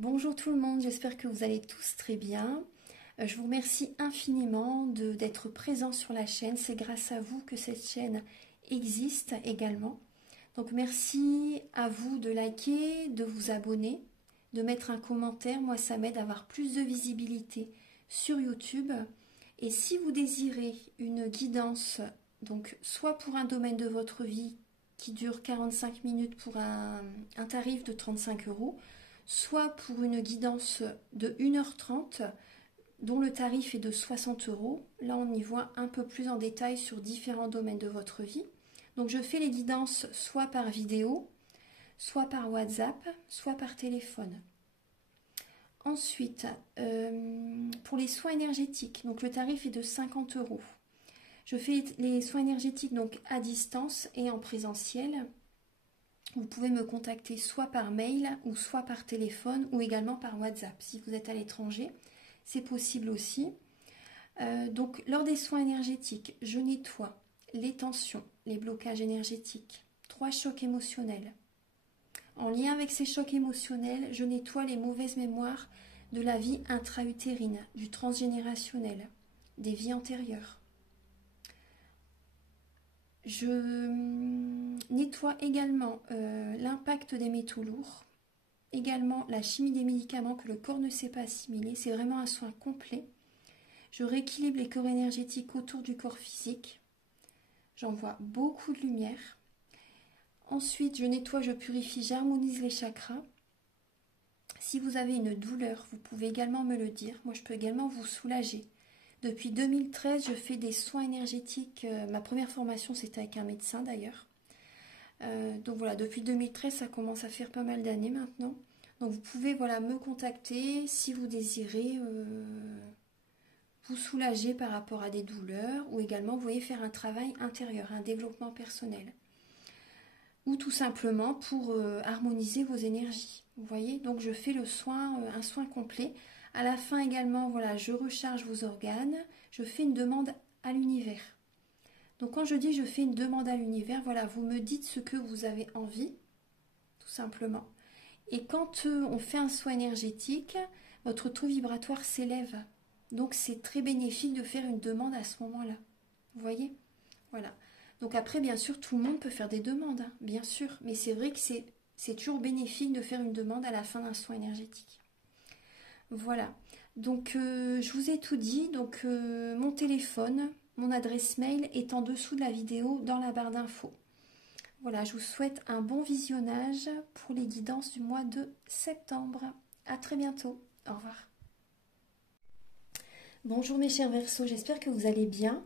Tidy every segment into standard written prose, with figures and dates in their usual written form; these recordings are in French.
Bonjour tout le monde, j'espère que vous allez tous très bien. Je vous remercie infiniment d'être présents sur la chaîne. C'est grâce à vous que cette chaîne existe également. Donc merci à vous de liker, de vous abonner, de mettre un commentaire. Moi, ça m'aide à avoir plus de visibilité sur YouTube. Et si vous désirez une guidance, donc soit pour un domaine de votre vie qui dure 45 minutes pour un tarif de 35 euros, soit pour une guidance de 1h30 dont le tarif est de 60 euros. Là, on y voit un peu plus en détail sur différents domaines de votre vie. Donc, je fais les guidances soit par vidéo, soit par WhatsApp, soit par téléphone. Ensuite, pour les soins énergétiques, donc le tarif est de 50 euros. Je fais les soins énergétiques donc à distance et en présentiel. Vous pouvez me contacter soit par mail ou soit par téléphone ou également par WhatsApp. Si vous êtes à l'étranger, c'est possible aussi. Donc, lors des soins énergétiques, je nettoie les tensions, les blocages énergétiques, 3 chocs émotionnels. En lien avec ces chocs émotionnels, je nettoie les mauvaises mémoires de la vie intra-utérine, du transgénérationnel, des vies antérieures. Je nettoie également l'impact des métaux lourds, également la chimie des médicaments que le corps ne sait pas assimiler. C'est vraiment un soin complet. Je rééquilibre les corps énergétiques autour du corps physique. J'envoie beaucoup de lumière. Ensuite, je nettoie, je purifie, j'harmonise les chakras. Si vous avez une douleur, vous pouvez également me le dire. Moi, je peux également vous soulager. Depuis 2013, je fais des soins énergétiques. Ma première formation, c'était avec un médecin d'ailleurs. Donc voilà, depuis 2013, ça commence à faire pas mal d'années maintenant. Donc vous pouvez me contacter si vous désirez vous soulager par rapport à des douleurs ou également vous voyez faire un travail intérieur, un développement personnel. Ou tout simplement pour harmoniser vos énergies. Vous voyez, donc je fais le soin, un soin complet. À la fin également, voilà, je recharge vos organes, je fais une demande à l'univers. Donc quand je dis je fais une demande à l'univers, voilà, vous me dites ce que vous avez envie, tout simplement. Et quand on fait un soin énergétique, votre taux vibratoire s'élève. Donc c'est très bénéfique de faire une demande à ce moment-là. Vous voyez? Voilà. Donc après, bien sûr, tout le monde peut faire des demandes, hein, bien sûr. Mais c'est vrai que c'est toujours bénéfique de faire une demande à la fin d'un soin énergétique. Voilà. Donc je vous ai tout dit. Donc mon téléphone, mon adresse mail est en dessous de la vidéo dans la barre d'infos. Voilà, je vous souhaite un bon visionnage pour les guidances du mois de septembre. À très bientôt. Au revoir. Bonjour mes chers Verseaux, j'espère que vous allez bien.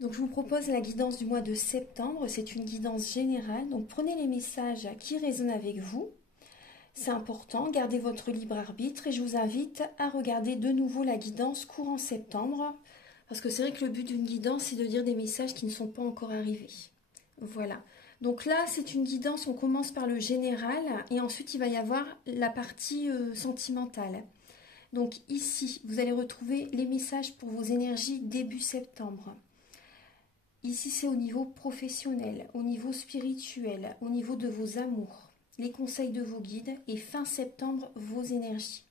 Donc je vous propose la guidance du mois de septembre. C'est une guidance générale. Donc prenez les messages qui résonnent avec vous. C'est important, gardez votre libre arbitre et je vous invite à regarder de nouveau la guidance courant septembre. Parce que c'est vrai que le but d'une guidance, c'est de dire des messages qui ne sont pas encore arrivés. Voilà. Donc là, c'est une guidance, on commence par le général et ensuite il va y avoir la partie sentimentale. Donc ici, vous allez retrouver les messages pour vos énergies début septembre. Ici, c'est au niveau professionnel, au niveau spirituel, au niveau de vos amours, les conseils de vos guides et fin septembre, vos énergies.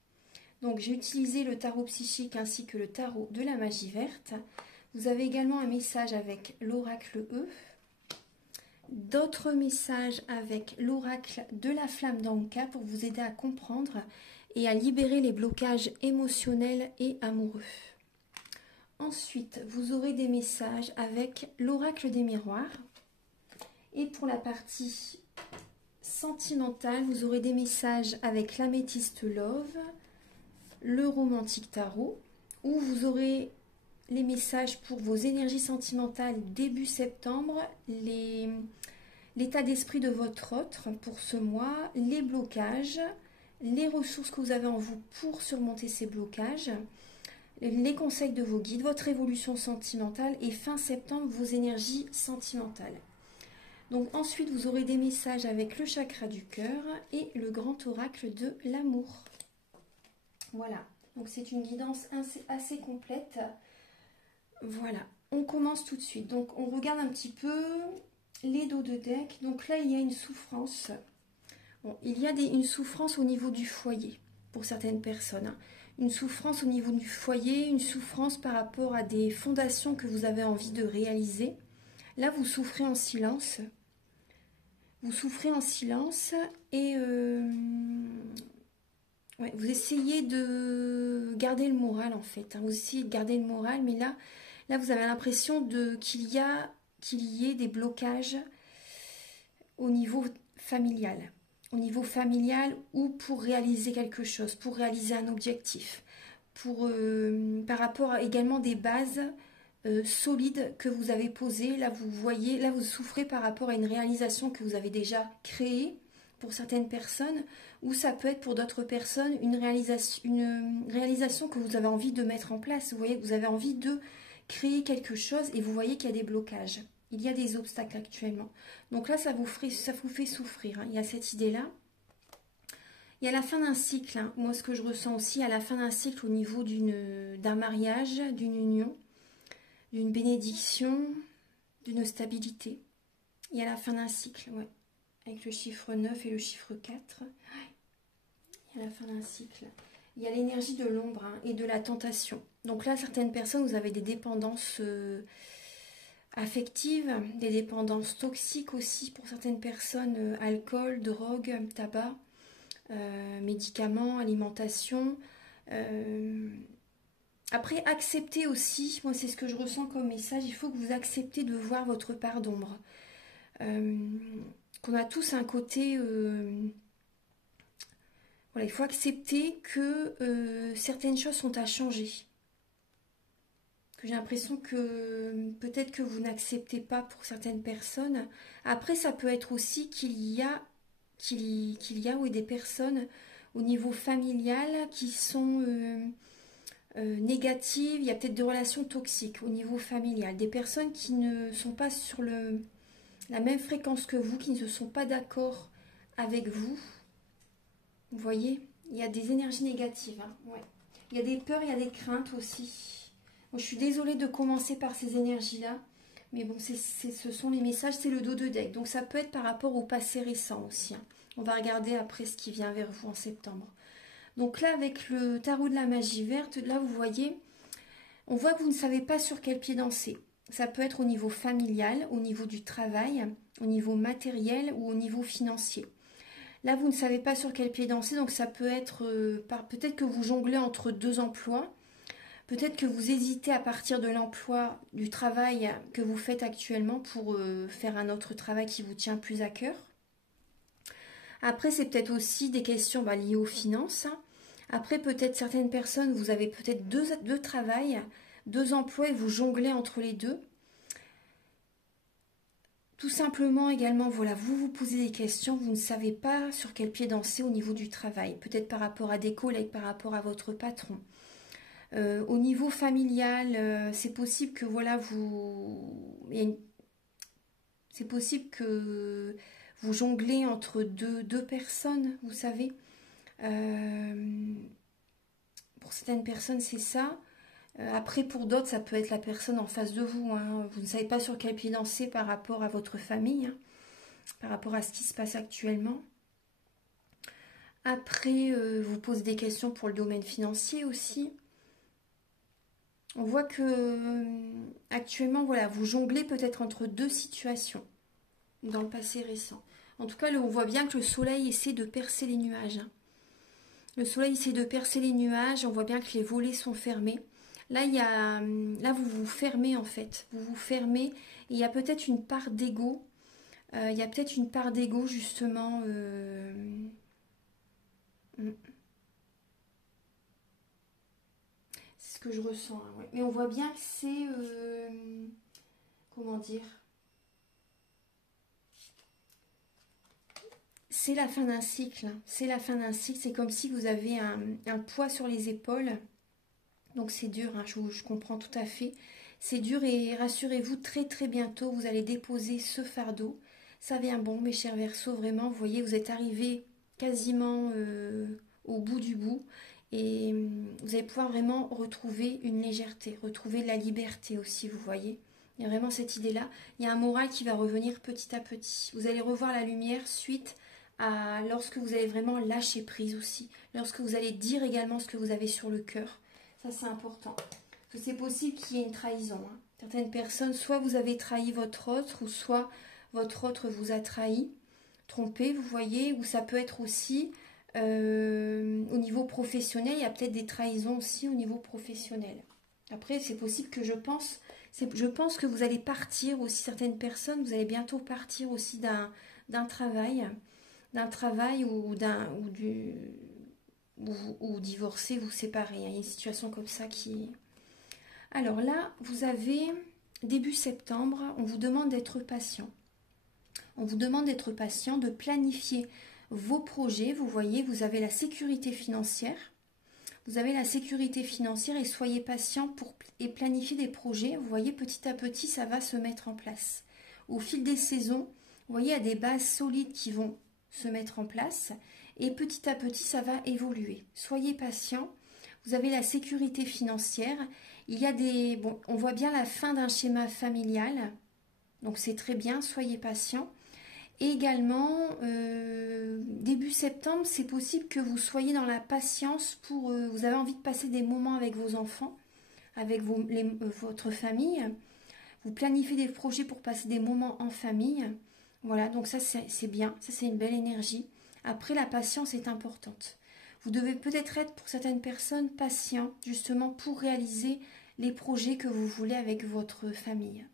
Donc j'ai utilisé le tarot psychique ainsi que le tarot de la magie verte. Vous avez également un message avec l'oracle E. D'autres messages avec l'oracle de la flamme d'Anka pour vous aider à comprendre et à libérer les blocages émotionnels et amoureux. Ensuite, vous aurez des messages avec l'oracle des miroirs. Et pour la partie sentimentale, vous aurez des messages avec l'améthyste Love, le romantique tarot, où vous aurez les messages pour vos énergies sentimentales début septembre, l'état d'esprit de votre autre pour ce mois, les blocages, les ressources que vous avez en vous pour surmonter ces blocages, les conseils de vos guides, votre évolution sentimentale et fin septembre, vos énergies sentimentales. Donc ensuite, vous aurez des messages avec le chakra du cœur et le grand oracle de l'amour. Voilà, donc c'est une guidance assez complète. Voilà, on commence tout de suite. Donc on regarde un petit peu les dos de deck. Donc là, il y a une souffrance. Bon, il y a une souffrance au niveau du foyer. pour certaines personnes, hein. Une souffrance au niveau du foyer, une souffrance par rapport à des fondations que vous avez envie de réaliser. Là, vous souffrez en silence. Vous souffrez en silence et ouais, vous essayez de garder le moral en fait, hein. Vous essayez de garder le moral, mais là vous avez l'impression qu'il y ait des blocages au niveau familial. Au niveau familial ou pour réaliser quelque chose, pour réaliser un objectif. Par rapport à également des bases solides que vous avez posées. Là, vous voyez, là, vous souffrez par rapport à une réalisation que vous avez déjà créée pour certaines personnes, ou ça peut être pour d'autres personnes une réalisation que vous avez envie de mettre en place. Vous voyez, vous avez envie de créer quelque chose et vous voyez qu'il y a des blocages. Il y a des obstacles actuellement. Donc là, ça vous fait souffrir, hein. Il y a cette idée-là. Il y a la fin d'un cycle, hein. Moi, ce que je ressens aussi, à la fin d'un cycle au niveau d'un mariage, d'une union, d'une bénédiction, d'une stabilité. Il y a la fin d'un cycle, ouais. Avec le chiffre 9 et le chiffre 4. Ouais. Il y a la fin d'un cycle. Il y a l'énergie de l'ombre, hein, et de la tentation. Donc là, certaines personnes, vous avez des dépendances affectives, des dépendances toxiques aussi pour certaines personnes, alcool, drogue, tabac, médicaments, alimentation. Après, acceptez aussi, moi c'est ce que je ressens comme message, il faut que vous acceptez de voir votre part d'ombre. Qu'on a tous un côté... voilà, il faut accepter que certaines choses sont à changer. Que j'ai l'impression que peut-être que vous n'acceptez pas pour certaines personnes. Après, ça peut être aussi qu'il y a oui, des personnes au niveau familial qui sont négatives. Il y a peut-être des relations toxiques au niveau familial. Des personnes qui ne sont pas sur la même fréquence que vous, qui ne sont pas d'accord avec vous. Vous voyez, il y a des énergies négatives, hein, ouais. Il y a des peurs, il y a des craintes aussi. Bon, je suis désolée de commencer par ces énergies-là. Mais bon, ce sont les messages, c'est le dos de deck. Donc ça peut être par rapport au passé récent aussi, hein. On va regarder après ce qui vient vers vous en septembre. Donc là, avec le tarot de la magie verte, là vous voyez, on voit que vous ne savez pas sur quel pied danser. Ça peut être au niveau familial, au niveau du travail, au niveau matériel ou au niveau financier. Là, vous ne savez pas sur quel pied danser, donc ça peut être peut-être que vous jonglez entre deux emplois. Peut-être que vous hésitez à partir de l'emploi, du travail que vous faites actuellement pour faire un autre travail qui vous tient plus à cœur. Après, c'est peut-être aussi des questions liées aux finances. Après, peut-être certaines personnes, vous avez peut-être deux travails, deux emplois et vous jonglez entre les deux. Tout simplement également, voilà, vous vous posez des questions, vous ne savez pas sur quel pied danser au niveau du travail. Peut-être par rapport à des collègues, par rapport à votre patron. Au niveau familial, c'est possible que voilà, c'est possible que vous jonglez entre deux personnes, vous savez. Pour certaines personnes, c'est ça. Après, pour d'autres, ça peut être la personne en face de vous, hein. Vous ne savez pas sur quel pied danser par rapport à votre famille, hein, par rapport à ce qui se passe actuellement. Après, vous posez des questions pour le domaine financier aussi. On voit que actuellement, voilà, vous jonglez peut-être entre deux situations dans le passé récent. En tout cas, là, on voit bien que le soleil essaie de percer les nuages, hein. Le soleil essaie de percer les nuages. On voit bien que les volets sont fermés. Là, là, vous vous fermez en fait. Vous vous fermez. Et il y a peut-être une part d'ego. Il y a peut-être une part d'ego justement. C'est ce que je ressens, hein, ouais. Mais on voit bien que c'est... comment dire? C'est la fin d'un cycle, hein. C'est la fin d'un cycle. C'est comme si vous avez un poids sur les épaules. Donc c'est dur, hein, je comprends tout à fait. C'est dur et rassurez-vous, très très bientôt, vous allez déposer ce fardeau. Ça vient bon, mes chers Verseaux, vraiment, vous voyez, vous êtes arrivés quasiment au bout du bout. Et vous allez pouvoir vraiment retrouver une légèreté, retrouver de la liberté aussi, vous voyez. Il y a vraiment cette idée-là. Il y a un moral qui va revenir petit à petit. Vous allez revoir la lumière suite lorsque vous allez vraiment lâcher prise aussi, lorsque vous allez dire également ce que vous avez sur le cœur. Ça, c'est important. Parce que c'est possible qu'il y ait une trahison. Hein. Certaines personnes, soit vous avez trahi votre autre, ou soit votre autre vous a trahi, trompé, vous voyez, ou ça peut être aussi au niveau professionnel, il y a peut-être des trahisons aussi au niveau professionnel. Après, c'est possible que je pense que vous allez partir aussi, certaines personnes, vous allez bientôt partir aussi d'un travail ou divorcer, vous séparer. Il y a une situation comme ça qui... Alors là, vous avez début septembre, on vous demande d'être patient. On vous demande d'être patient, de planifier vos projets. Vous voyez, vous avez la sécurité financière. Vous avez la sécurité financière et soyez patient et planifier des projets. Vous voyez, petit à petit, ça va se mettre en place. Au fil des saisons, vous voyez, il y a des bases solides qui vont se mettre en place et petit à petit, ça va évoluer. Soyez patient. Vous avez la sécurité financière. Il y a des... Bon, on voit bien la fin d'un schéma familial. Donc, c'est très bien. Soyez patient. Et également, début septembre, c'est possible que vous soyez dans la patience pour... vous avez envie de passer des moments avec vos enfants, avec votre famille. Vous planifiez des projets pour passer des moments en famille. Voilà, donc ça, c'est bien. Ça, c'est une belle énergie. Après, la patience est importante. Vous devez peut-être être, pour certaines personnes, patient, justement, pour réaliser les projets que vous voulez avec votre famille.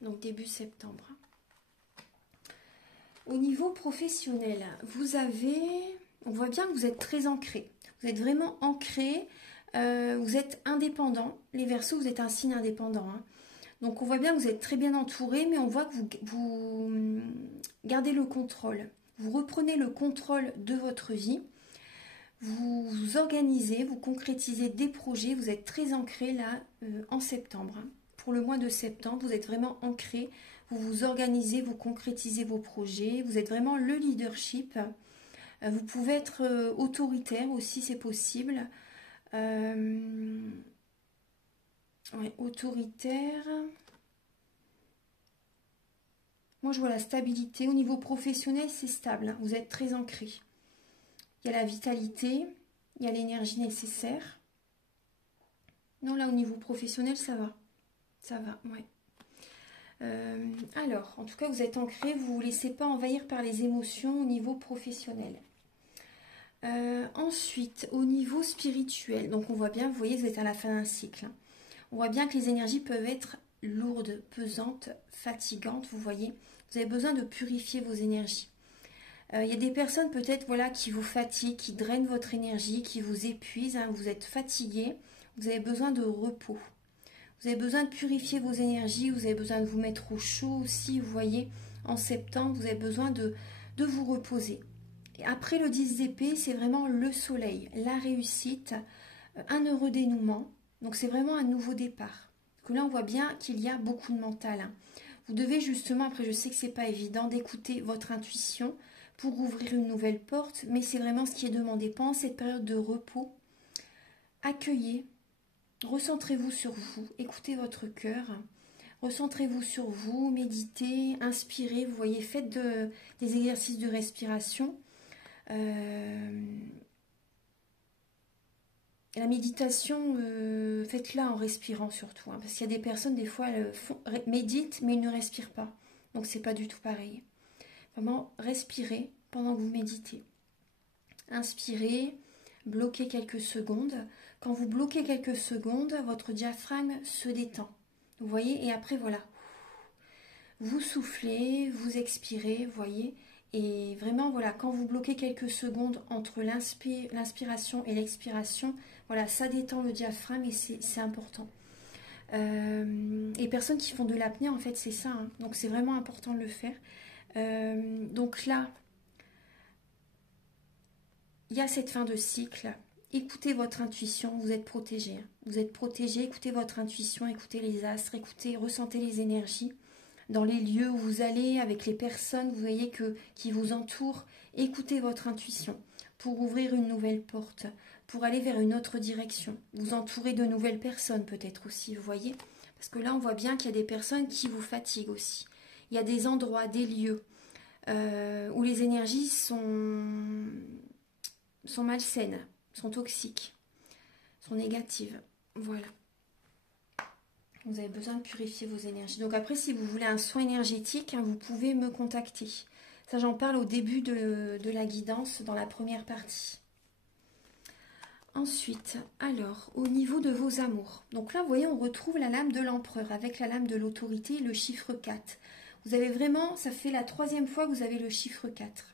Donc, début septembre. Au niveau professionnel, on voit bien que vous êtes très ancré. Vous êtes vraiment ancré, vous êtes indépendant. Les Verseaux, vous êtes un signe indépendant. Hein. Donc on voit bien que vous êtes très bien entouré, mais on voit que vous gardez le contrôle. Vous reprenez le contrôle de votre vie. Vous vous organisez, vous concrétisez des projets. Vous êtes très ancré là en septembre. Hein. Pour le mois de septembre, vous êtes vraiment ancré. Vous vous organisez, vous concrétisez vos projets. Vous êtes vraiment le leadership. Vous pouvez être autoritaire aussi, c'est possible. Ouais, autoritaire. Moi, je vois la stabilité. Au niveau professionnel, c'est stable. Vous êtes très ancré. Il y a la vitalité. Il y a l'énergie nécessaire. Non, là, au niveau professionnel, ça va. Ça va, ouais. Alors, en tout cas, vous êtes ancré. Vous ne vous laissez pas envahir par les émotions au niveau professionnel. Ensuite, au niveau spirituel. Donc, on voit bien, vous voyez, vous êtes à la fin d'un cycle. On voit bien que les énergies peuvent être lourdes, pesantes, fatigantes, vous voyez. Vous avez besoin de purifier vos énergies. Il y a des personnes peut-être voilà, qui vous fatiguent, qui drainent votre énergie, qui vous épuisent. Hein, vous êtes fatigué, vous avez besoin de repos. Vous avez besoin de purifier vos énergies, vous avez besoin de vous mettre au chaud aussi, vous voyez. En septembre, vous avez besoin de vous reposer. Et après le 10 d'épée, c'est vraiment le soleil, la réussite, un heureux dénouement. Donc c'est vraiment un nouveau départ. Que là on voit bien qu'il y a beaucoup de mental. Hein. Vous devez justement, après je sais que c'est pas évident, d'écouter votre intuition pour ouvrir une nouvelle porte, mais c'est vraiment ce qui est demandé. Pendant cette période de repos, accueillez, recentrez-vous sur vous, écoutez votre cœur, recentrez-vous sur vous, méditez, inspirez, vous voyez, faites des exercices de respiration. La méditation, faites-la en respirant surtout, hein, parce qu'il y a des personnes, des fois, elles méditent, mais ils ne respirent pas. Donc, c'est pas du tout pareil. Vraiment, respirez pendant que vous méditez. Inspirez, bloquez quelques secondes. Quand vous bloquez quelques secondes, votre diaphragme se détend. Vous voyez, et après, voilà. Vous soufflez, vous expirez, vous voyez. Et vraiment, voilà, quand vous bloquez quelques secondes entre l'inspiration et l'expiration, voilà, ça détend le diaphragme et c'est important. Et personnes qui font de l'apnée, en fait, c'est ça. Hein. Donc, c'est vraiment important de le faire. Donc là, il y a cette fin de cycle. Écoutez votre intuition, vous êtes protégé. Vous êtes protégé, écoutez votre intuition, écoutez les astres, écoutez, ressentez les énergies. Dans les lieux où vous allez, avec les personnes, vous voyez qui vous entourent, écoutez votre intuition pour ouvrir une nouvelle porte, pour aller vers une autre direction. Vous entourez de nouvelles personnes peut-être aussi, vous voyez. Parce que là, on voit bien qu'il y a des personnes qui vous fatiguent aussi. Il y a des endroits, des lieux où les énergies sont malsaines, sont toxiques, sont négatives. Voilà. Vous avez besoin de purifier vos énergies. Donc après, si vous voulez un soin énergétique, hein, vous pouvez me contacter. Ça, j'en parle au début de la guidance, dans la première partie. Ensuite, alors, au niveau de vos amours. Donc là, vous voyez, on retrouve la lame de l'empereur avec la lame de l'autorité et le chiffre 4. Vous avez vraiment, ça fait la 3e fois que vous avez le chiffre 4.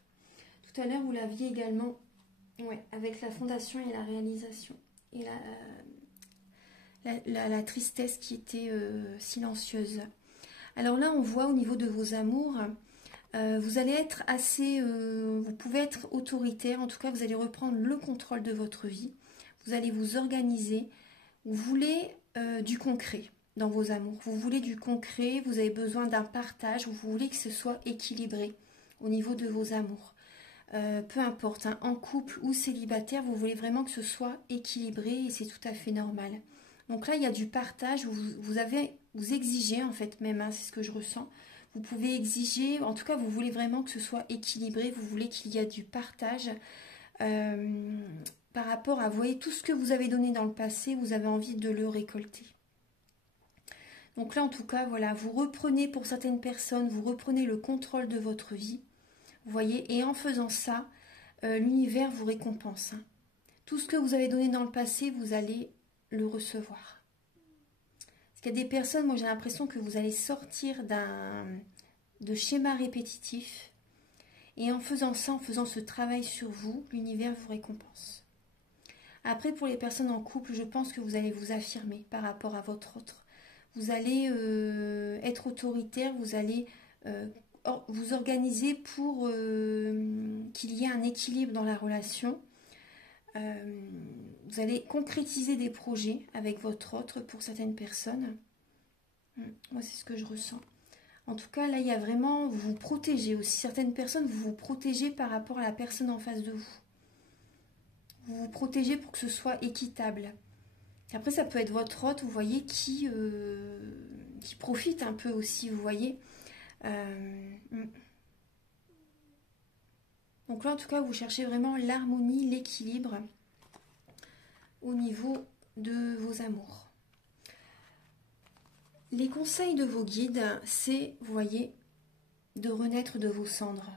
Tout à l'heure, vous l'aviez également, ouais, avec la fondation et la réalisation. Et la tristesse qui était silencieuse. Alors là, on voit au niveau de vos amours, vous allez être assez, vous pouvez être autoritaire, en tout cas vous allez reprendre le contrôle de votre vie, vous allez vous organiser, vous voulez du concret dans vos amours, vous voulez du concret, vous avez besoin d'un partage, vous voulez que ce soit équilibré au niveau de vos amours. Peu importe, hein, en couple ou célibataire, vous voulez vraiment que ce soit équilibré et c'est tout à fait normal. Donc là, il y a du partage, vous exigez en fait même, hein, c'est ce que je ressens. Vous pouvez exiger, en tout cas, vous voulez vraiment que ce soit équilibré, vous voulez qu'il y ait du partage par rapport à, vous voyez, tout ce que vous avez donné dans le passé, vous avez envie de le récolter. Donc là, en tout cas, voilà, vous reprenez pour certaines personnes, vous reprenez le contrôle de votre vie, vous voyez, et en faisant ça, l'univers vous récompense. Hein. Tout ce que vous avez donné dans le passé, vous allez le recevoir. Parce qu'il y a des personnes, moi j'ai l'impression que vous allez sortir de schémas répétitifs et en faisant ça, en faisant ce travail sur vous, l'univers vous récompense. Après, pour les personnes en couple, je pense que vous allez vous affirmer par rapport à votre autre. Vous allez être autoritaire, vous allez vous organiser pour qu'il y ait un équilibre dans la relation. Vous allez concrétiser des projets avec votre autre pour certaines personnes. Moi, c'est ce que je ressens. En tout cas, là, il y a vraiment, vous vous protégez aussi. Certaines personnes, vous vous protégez par rapport à la personne en face de vous. Vous vous protégez pour que ce soit équitable. Après, ça peut être votre autre, vous voyez, qui profite un peu aussi, vous voyez. Donc là, en tout cas, vous cherchez vraiment l'harmonie, l'équilibre au niveau de vos amours. Les conseils de vos guides, c'est, vous voyez, de renaître de vos cendres,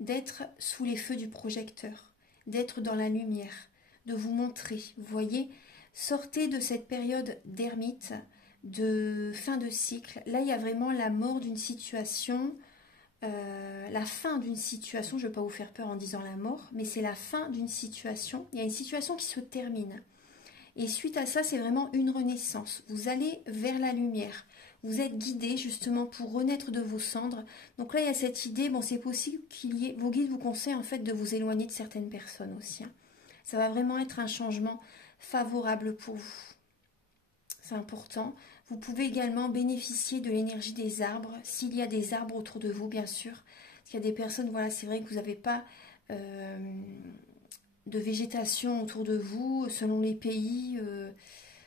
d'être sous les feux du projecteur, d'être dans la lumière, de vous montrer, vous voyez, sortez de cette période d'ermite, de fin de cycle. Là, il y a vraiment la mort d'une situation, la fin d'une situation, je ne vais pas vous faire peur en disant la mort, mais c'est la fin d'une situation, il y a une situation qui se termine. Et suite à ça, c'est vraiment une renaissance. Vous allez vers la lumière. Vous êtes guidé justement pour renaître de vos cendres. Donc là, il y a cette idée, bon, c'est possible qu'il y ait... Vos guides vous conseillent en fait de vous éloigner de certaines personnes aussi. Hein. Ça va vraiment être un changement favorable pour vous. C'est important. Vous pouvez également bénéficier de l'énergie des arbres, s'il y a des arbres autour de vous, bien sûr. Parce qu'il y a des personnes, voilà, c'est vrai que vous n'avez pas... de végétation autour de vous, selon les pays.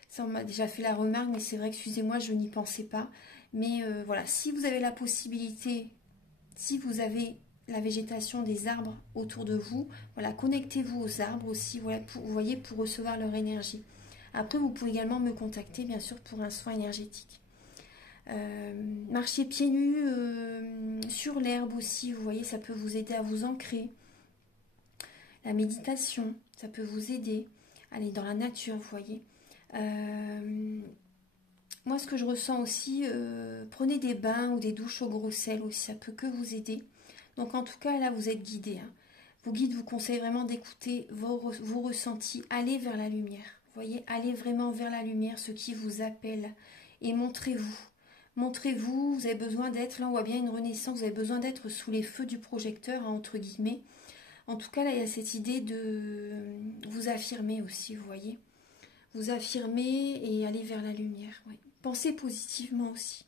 Ça, on m'a déjà fait la remarque, mais c'est vrai, excusez-moi, je n'y pensais pas. Mais voilà, si vous avez la possibilité, si vous avez la végétation des arbres autour de vous, voilà, connectez-vous aux arbres aussi, voilà, vous voyez, pour recevoir leur énergie. Après, vous pouvez également me contacter, bien sûr, pour un soin énergétique. Marcher pieds nus sur l'herbe aussi, vous voyez, ça peut vous aider à vous ancrer. La méditation, ça peut vous aider. Aller dans la nature, vous voyez. Moi, ce que je ressens aussi, prenez des bains ou des douches au gros sel aussi, ça peut que vous aider. Donc, en tout cas, là, vous êtes guidé. Hein. Vos guides vous conseillent vraiment d'écouter vos ressentis. Allez vers la lumière. Vous voyez, allez vraiment vers la lumière, ce qui vous appelle. Et montrez-vous. Montrez-vous, vous avez besoin d'être, là, on voit bien une renaissance, vous avez besoin d'être sous les feux du projecteur, hein, entre guillemets. En tout cas, là, il y a cette idée de vous affirmer aussi, vous voyez. Vous affirmer et aller vers la lumière. Ouais. Pensez positivement aussi.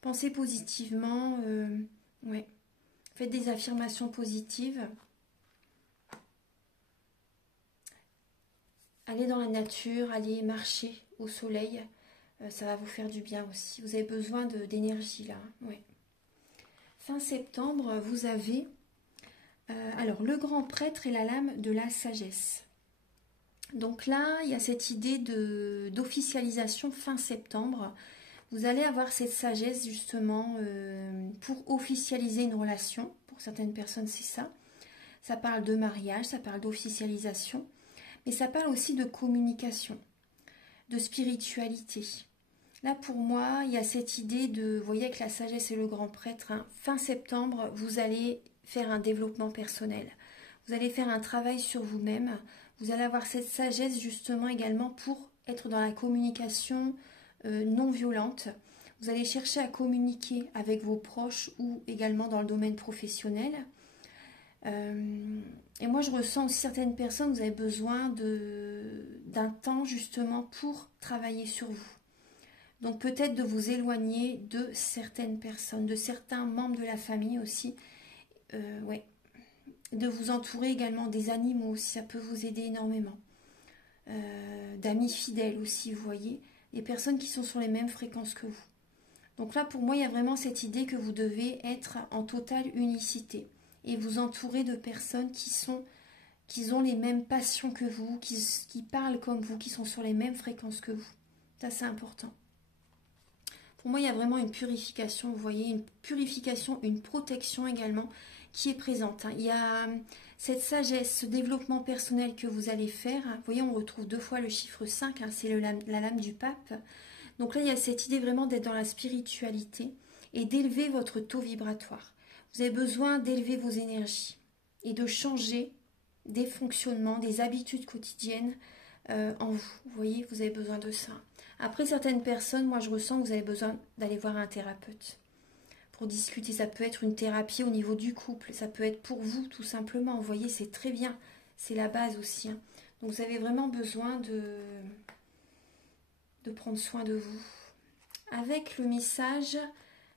Pensez positivement. Ouais. Faites des affirmations positives. Allez dans la nature, allez marcher au soleil. Ça va vous faire du bien aussi. Vous avez besoin d'énergie là. Ouais. fin septembre, vous avez alors le grand prêtre et la lame de la sagesse. Donc là, il y a cette idée d'officialisation fin septembre. Vous allez avoir cette sagesse justement pour officialiser une relation. Pour certaines personnes, c'est ça. Ça parle de mariage, ça parle d'officialisation. Mais ça parle aussi de communication, de spiritualité. Là, pour moi, il y a cette idée de, vous voyez, avec la sagesse et le grand prêtre, hein, fin septembre, vous allez faire un développement personnel. Vous allez faire un travail sur vous-même. Vous allez avoir cette sagesse justement également pour être dans la communication non violente. Vous allez chercher à communiquer avec vos proches ou également dans le domaine professionnel. Et moi, je ressens aussi certaines personnes, vous avez besoin d'un temps justement pour travailler sur vous. Donc peut-être de vous éloigner de certaines personnes, de certains membres de la famille aussi. Ouais. De vous entourer également des animaux aussi, ça peut vous aider énormément. D'amis fidèles aussi, vous voyez. Des personnes qui sont sur les mêmes fréquences que vous. Donc là, pour moi, il y a vraiment cette idée que vous devez être en totale unicité. Et vous entourer de personnes qui ont les mêmes passions que vous, qui parlent comme vous, qui sont sur les mêmes fréquences que vous. Ça, c'est important. Pour moi, il y a vraiment une purification, vous voyez, une purification, une protection également qui est présente. Il y a cette sagesse, ce développement personnel que vous allez faire. Vous voyez, on retrouve 2 fois le chiffre 5, c'est la lame du pape. Donc là, il y a cette idée vraiment d'être dans la spiritualité et d'élever votre taux vibratoire. Vous avez besoin d'élever vos énergies et de changer des fonctionnements, des habitudes quotidiennes en vous. Vous voyez, vous avez besoin de ça. Après, certaines personnes, moi je ressens que vous avez besoin d'aller voir un thérapeute pour discuter. Ça peut être une thérapie au niveau du couple, ça peut être pour vous tout simplement. Vous voyez, c'est très bien, c'est la base aussi. Hein. Donc vous avez vraiment besoin de prendre soin de vous. Avec le message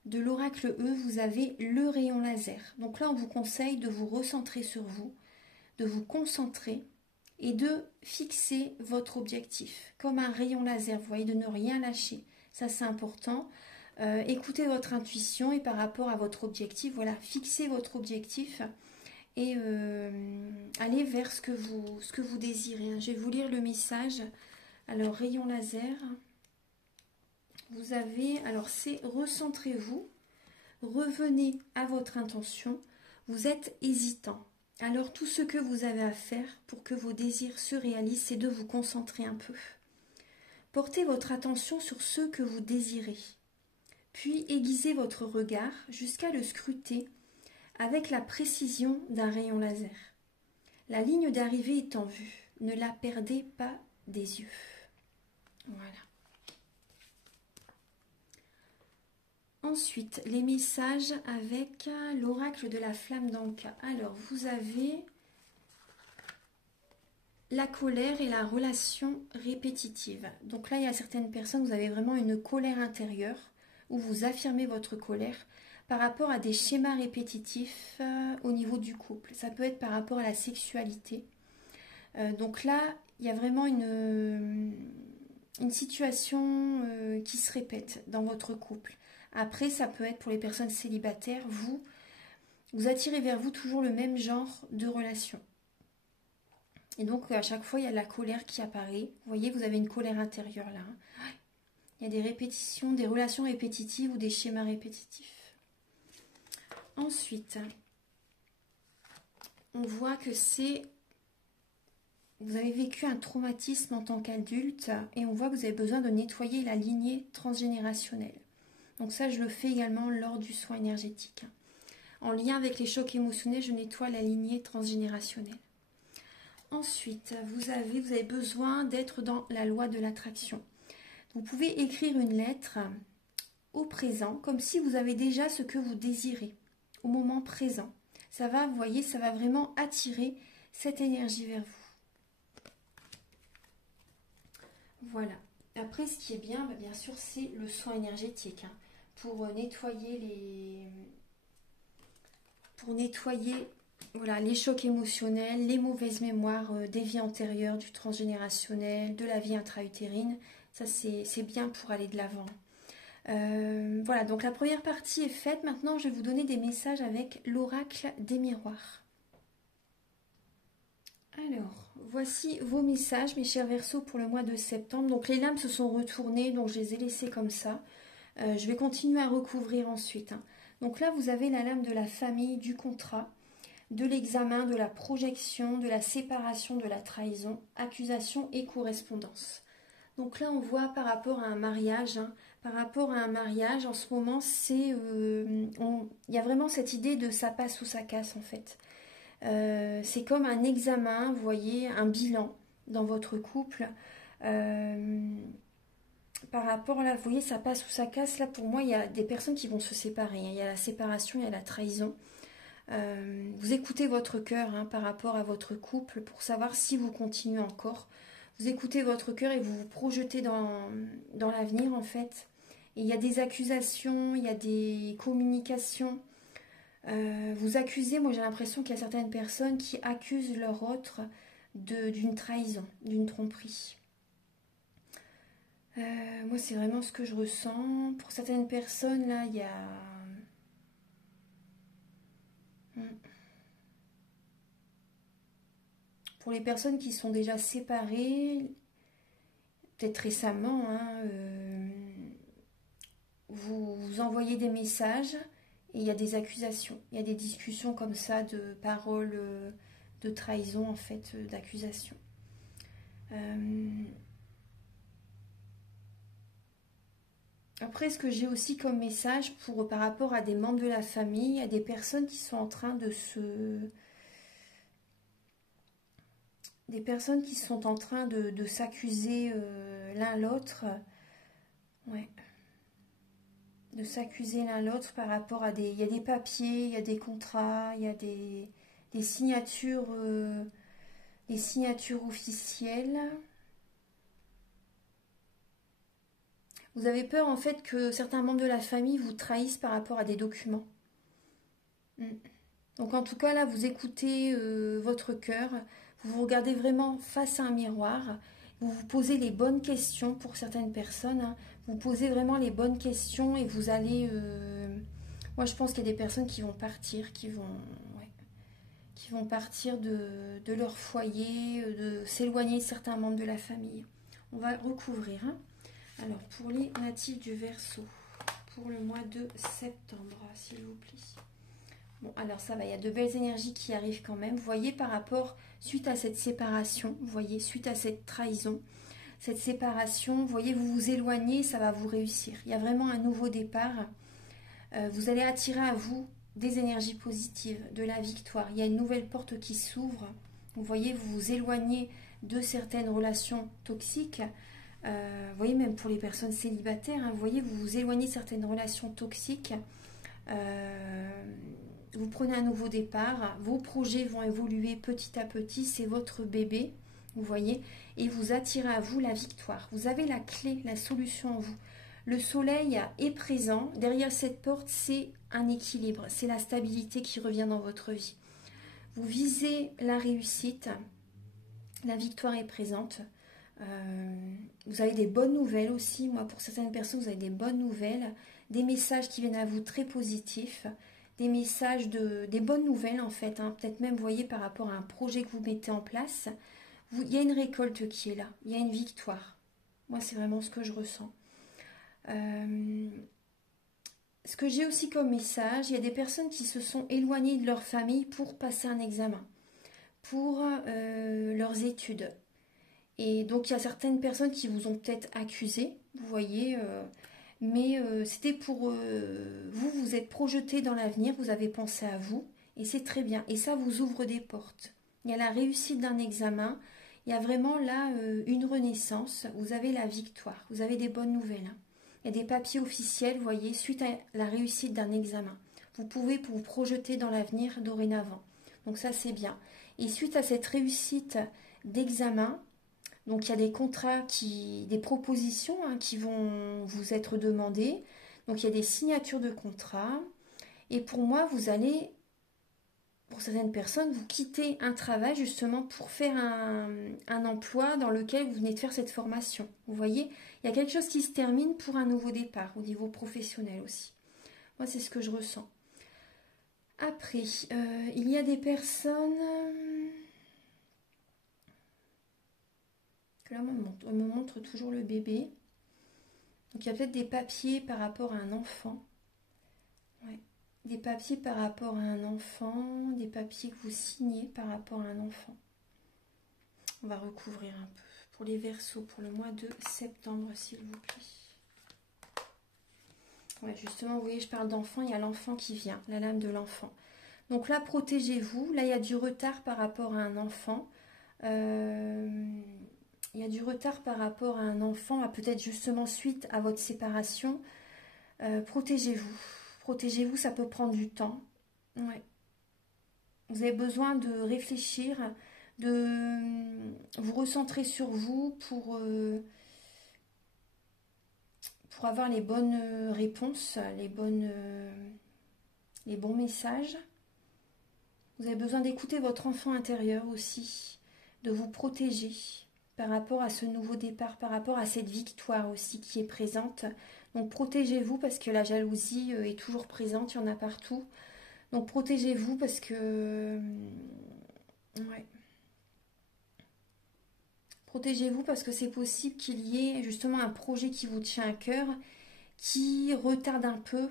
de l'oracle E, vous avez le rayon laser. Donc là, on vous conseille de vous recentrer sur vous, de vous concentrer et de fixer votre objectif, comme un rayon laser, vous voyez, de ne rien lâcher. Ça, c'est important. Écoutez votre intuition et par rapport à votre objectif, voilà, fixez votre objectif et allez vers ce que vous désirez. Je vais vous lire le message. Alors, rayon laser, vous avez, alors c'est recentrez-vous, revenez à votre intention, vous êtes hésitant. Alors tout ce que vous avez à faire pour que vos désirs se réalisent, c'est de vous concentrer un peu. Portez votre attention sur ce que vous désirez, puis aiguisez votre regard jusqu'à le scruter avec la précision d'un rayon laser. La ligne d'arrivée est en vue, ne la perdez pas des yeux. Voilà. Ensuite, les messages avec l'oracle de la flamme d'Anka. Alors, vous avez la colère et la relation répétitive. Donc là, il y a certaines personnes, vous avez vraiment une colère intérieure où vous affirmez votre colère par rapport à des schémas répétitifs au niveau du couple. Ça peut être par rapport à la sexualité. Donc là, il y a vraiment une situation qui se répète dans votre couple. Après, ça peut être pour les personnes célibataires, vous attirez vers vous toujours le même genre de relation. Et donc, à chaque fois, il y a de la colère qui apparaît. Vous voyez, vous avez une colère intérieure là. Il y a des répétitions, des relations répétitives ou des schémas répétitifs. Ensuite, on voit que vous avez vécu un traumatisme en tant qu'adulte et on voit que vous avez besoin de nettoyer la lignée transgénérationnelle. Donc ça, je le fais également lors du soin énergétique. En lien avec les chocs émotionnels, je nettoie la lignée transgénérationnelle. Ensuite, vous avez besoin d'être dans la loi de l'attraction. Vous pouvez écrire une lettre au présent, comme si vous avez déjà ce que vous désirez, au moment présent. Ça va, vous voyez, ça va vraiment attirer cette énergie vers vous. Voilà. Après, ce qui est bien, bien sûr, c'est le soin énergétique. Hein, pour nettoyer voilà, les chocs émotionnels, les mauvaises mémoires des vies antérieures, du transgénérationnel, de la vie intra-utérine. Ça, c'est bien pour aller de l'avant. Voilà, donc la première partie est faite. Maintenant, je vais vous donner des messages avec l'oracle des miroirs. Alors, voici vos messages, mes chers Verseaux, pour le mois de septembre. Donc, les lames se sont retournées, donc je les ai laissées comme ça. Je vais continuer à recouvrir ensuite, hein. Donc là, vous avez la lame de la famille, du contrat, de l'examen, de la projection, de la séparation, de la trahison, accusation et correspondance. Donc là, on voit par rapport à un mariage, hein, par rapport à un mariage, en ce moment, il y a vraiment cette idée de ça passe ou ça casse en fait. C'est comme un examen, vous voyez, un bilan dans votre couple. Par rapport là, vous voyez, ça passe ou ça casse. Là, pour moi, il y a des personnes qui vont se séparer, hein. Il y a la séparation, il y a la trahison. Vous écoutez votre cœur, hein, par rapport à votre couple pour savoir si vous continuez encore. Vous écoutez votre cœur et vous vous projetez dans l'avenir en fait. Et il y a des accusations, il y a des communications. Vous accusez, moi j'ai l'impression qu'il y a certaines personnes qui accusent leur autre d'une trahison, d'une tromperie. Moi c'est vraiment ce que je ressens. Pour certaines personnes là, il y a... Pour les personnes qui sont déjà séparées, peut-être récemment, hein, vous envoyez des messages et il y a des accusations. Il y a des discussions comme ça de paroles de trahison, en fait, d'accusation. Après, ce que j'ai aussi comme message par rapport à des membres de la famille, à des personnes qui sont en train de des personnes qui sont en train de s'accuser l'un l'autre. Ouais. De s'accuser l'un l'autre par rapport à des... Il y a des papiers, il y a des contrats, il y a des signatures officielles. Vous avez peur en fait que certains membres de la famille vous trahissent par rapport à des documents. Donc en tout cas là, vous écoutez votre cœur, vous vous regardez vraiment face à un miroir, vous vous posez les bonnes questions pour certaines personnes, hein. Vous posez vraiment les bonnes questions et vous allez... Moi je pense qu'il y a des personnes qui vont partir, qui vont partir de leur foyer, de s'éloigner de certains membres de la famille. On va recouvrir, hein. Alors pour les natifs du Verseau, pour le mois de septembre, s'il vous plaît. Bon, alors ça va, il y a de belles énergies qui arrivent quand même. Vous voyez, par rapport, suite à cette séparation, vous voyez, suite à cette trahison, cette séparation, vous voyez, vous vous éloignez, ça va vous réussir. Il y a vraiment un nouveau départ. Vous allez attirer à vous des énergies positives, de la victoire. Il y a une nouvelle porte qui s'ouvre. Vous voyez, vous vous éloignez de certaines relations toxiques. Vous voyez, même pour les personnes célibataires, hein, vous voyez, vous vous éloignez de certaines relations toxiques. Vous prenez un nouveau départ, vos projets vont évoluer petit à petit, c'est votre bébé, vous voyez, et vous attirez à vous la victoire. Vous avez la clé, la solution en vous. Le soleil est présent, derrière cette porte, c'est un équilibre, c'est la stabilité qui revient dans votre vie. Vous visez la réussite, la victoire est présente. Vous avez des bonnes nouvelles aussi, moi pour certaines personnes vous avez des bonnes nouvelles, des messages qui viennent à vous très positifs, des messages des bonnes nouvelles en fait, hein. Peut-être même vous voyez par rapport à un projet que vous mettez en place, il y a une récolte qui est là, il y a une victoire. Moi c'est vraiment ce que je ressens. Ce que j'ai aussi comme message, il y a des personnes qui se sont éloignées de leur famille pour passer un examen, pour leurs études. Et donc il y a certaines personnes qui vous ont peut-être accusé, vous voyez, mais c'était pour vous, vous êtes projeté dans l'avenir, vous avez pensé à vous, et c'est très bien. Et ça vous ouvre des portes. Il y a la réussite d'un examen, il y a vraiment là une renaissance, vous avez la victoire, vous avez des bonnes nouvelles, hein. Il y a des papiers officiels, vous voyez, suite à la réussite d'un examen. Vous pouvez vous projeter dans l'avenir dorénavant. Donc ça c'est bien. Et suite à cette réussite d'examen, donc il y a des contrats, des propositions, hein, qui vont vous être demandées. Donc il y a des signatures de contrats. Et pour moi, vous allez pour certaines personnes, vous quittez un travail justement pour faire un emploi dans lequel vous venez de faire cette formation. Vous voyez, il y a quelque chose qui se termine pour un nouveau départ au niveau professionnel aussi. Moi, c'est ce que je ressens. Après, il y a des personnes... Là, on me montre toujours le bébé. Donc, il y a peut-être des papiers par rapport à un enfant. Ouais. Des papiers par rapport à un enfant, des papiers que vous signez par rapport à un enfant. On va recouvrir un peu pour les Verseaux pour le mois de septembre, s'il vous plaît. Ouais, justement, vous voyez, je parle d'enfant, il y a l'enfant qui vient, la lame de l'enfant. Donc là, protégez-vous. Là, il y a du retard par rapport à un enfant. Il y a du retard par rapport à un enfant, peut-être justement suite à votre séparation. Protégez-vous. Protégez-vous, ça peut prendre du temps. Ouais. Vous avez besoin de réfléchir, de vous recentrer sur vous pour avoir les bonnes réponses, les bons messages. Vous avez besoin d'écouter votre enfant intérieur aussi, de vous protéger par rapport à ce nouveau départ, par rapport à cette victoire aussi qui est présente. Donc protégez-vous parce que la jalousie est toujours présente, il y en a partout. Donc protégez-vous parce que... Ouais. Protégez-vous parce que c'est possible qu'il y ait justement un projet qui vous tient à cœur, qui retarde un peu.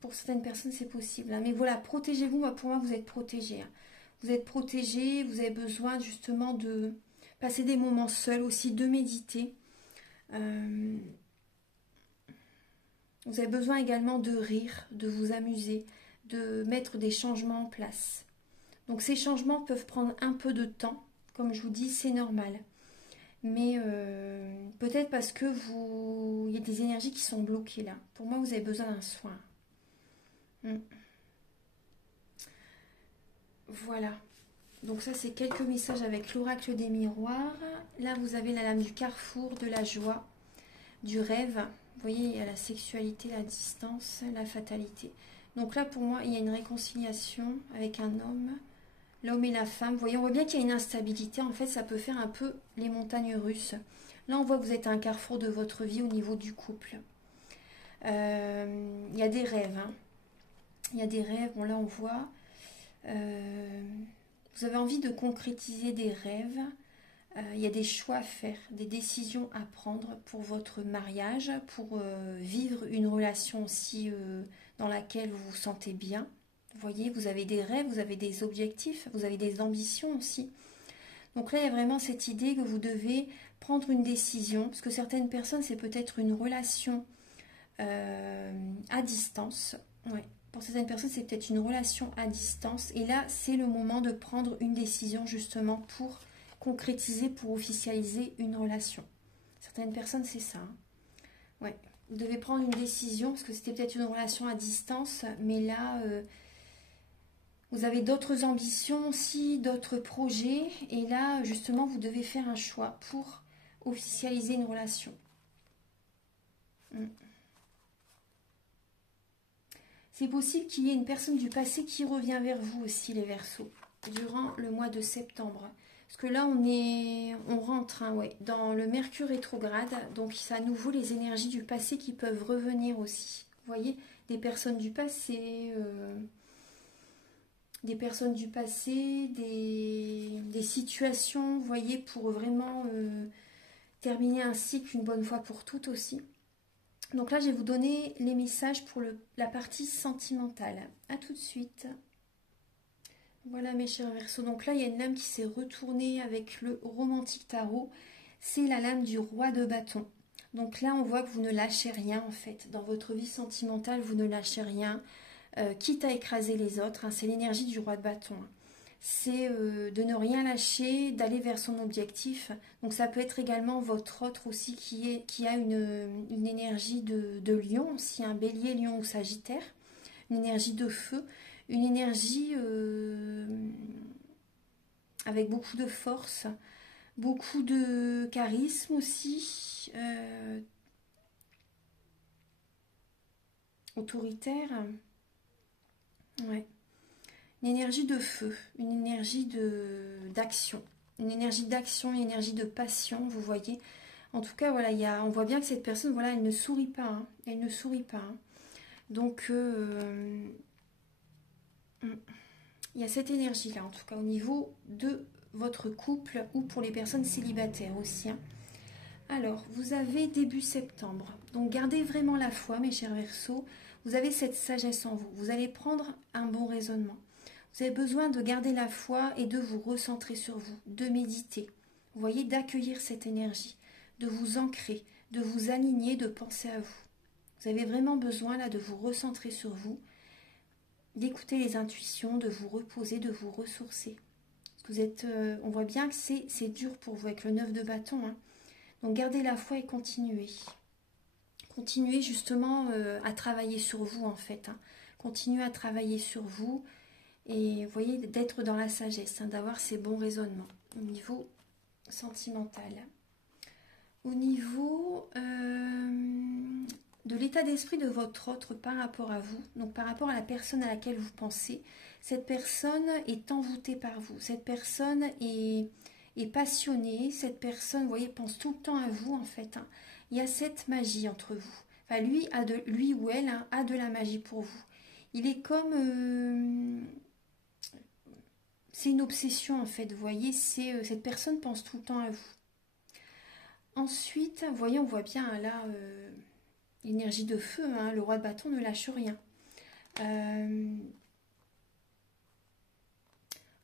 Pour certaines personnes, c'est possible. Mais voilà, protégez-vous. Pour moi, vous êtes protégés. Vous êtes protégés, vous avez besoin justement de passer des moments seuls aussi, de méditer. Vous avez besoin également de rire, de vous amuser, de mettre des changements en place. Donc ces changements peuvent prendre un peu de temps. Comme je vous dis, c'est normal. Mais peut-être parce que il y a des énergies qui sont bloquées là. Pour moi, vous avez besoin d'un soin. Voilà. Donc ça, c'est quelques messages avec l'oracle des miroirs. Là, vous avez la lame du carrefour, de la joie, du rêve. Vous voyez, il y a la sexualité, la distance, la fatalité. Donc là, pour moi, il y a une réconciliation avec un homme, l'homme et la femme. Vous voyez, on voit bien qu'il y a une instabilité. En fait, ça peut faire un peu les montagnes russes. Là, on voit que vous êtes à un carrefour de votre vie au niveau du couple. Il y a des rêves. Il y a des rêves. Bon, là, on voit... vous avez envie de concrétiser des rêves. Il y a des choix à faire, des décisions à prendre pour votre mariage, pour vivre une relation aussi dans laquelle vous vous sentez bien. Vous voyez, vous avez des rêves, vous avez des objectifs, vous avez des ambitions aussi. Donc là, il y a vraiment cette idée que vous devez prendre une décision, parce que certaines personnes, c'est peut-être une relation à distance. Ouais. Pour certaines personnes, c'est peut-être une relation à distance. Et là, c'est le moment de prendre une décision justement pour concrétiser, pour officialiser une relation. Certaines personnes, c'est ça. Ouais. Vous devez prendre une décision, parce que c'était peut-être une relation à distance, mais là, vous avez d'autres ambitions aussi, d'autres projets. Et là, justement, vous devez faire un choix pour officialiser une relation. C'est possible qu'il y ait une personne du passé qui revient vers vous aussi, les Verseaux, durant le mois de septembre. Parce que là, on rentre dans le Mercure rétrograde, donc c'est à nouveau les énergies du passé qui peuvent revenir aussi. Vous voyez, des personnes du passé, des situations, vous voyez, pour vraiment terminer un cycle une bonne fois pour toutes aussi. Donc là, je vais vous donner les messages pour la partie sentimentale. A tout de suite. Voilà mes chers Verseaux. Donc là, il y a une lame qui s'est retournée avec le romantique tarot. C'est la lame du roi de bâton. Donc là, on voit que vous ne lâchez rien en fait. Dans votre vie sentimentale, vous ne lâchez rien. Quitte à écraser les autres. C'est l'énergie du roi de bâton. C'est de ne rien lâcher, d'aller vers son objectif. Donc ça peut être également votre autre aussi qui a une énergie de lion, aussi un bélier, lion ou sagittaire, une énergie de feu, une énergie avec beaucoup de force, beaucoup de charisme aussi, autoritaire. Ouais. une énergie de feu, une énergie d'action, une énergie d'action, une énergie de passion, vous voyez. En tout cas, voilà, on voit bien que cette personne, voilà, elle ne sourit pas, hein, elle ne sourit pas. Hein. Donc, il y a cette énergie-là, en tout cas, au niveau de votre couple ou pour les personnes célibataires aussi. Hein. Alors, vous avez début septembre. Donc, gardez vraiment la foi, mes chers Verseaux. Vous avez cette sagesse en vous. Vous allez prendre un bon raisonnement. Vous avez besoin de garder la foi et de vous recentrer sur vous, de méditer. Vous voyez, d'accueillir cette énergie, de vous ancrer, de vous aligner, de penser à vous. Vous avez vraiment besoin là de vous recentrer sur vous, d'écouter les intuitions, de vous reposer, de vous ressourcer. Parce que vous êtes, on voit bien que c'est dur pour vous avec le 9 de bâton. Hein. Donc gardez la foi et continuez. Continuez justement à travailler sur vous en fait. Hein. Continuez à travailler sur vous et vous voyez d'être dans la sagesse, hein, d'avoir ces bons raisonnements au niveau sentimental. Au niveau de l'état d'esprit de votre autre par rapport à vous, donc par rapport à la personne à laquelle vous pensez, cette personne est envoûtée par vous, cette personne est passionnée, cette personne, vous voyez, pense tout le temps à vous en fait. Hein. Il y a cette magie entre vous. Enfin, lui ou elle hein, a de la magie pour vous. Il est comme... c'est une obsession en fait, vous voyez, cette personne pense tout le temps à vous. Ensuite, vous voyez, on voit bien là... l'énergie de feu, hein, le roi de bâton ne lâche rien.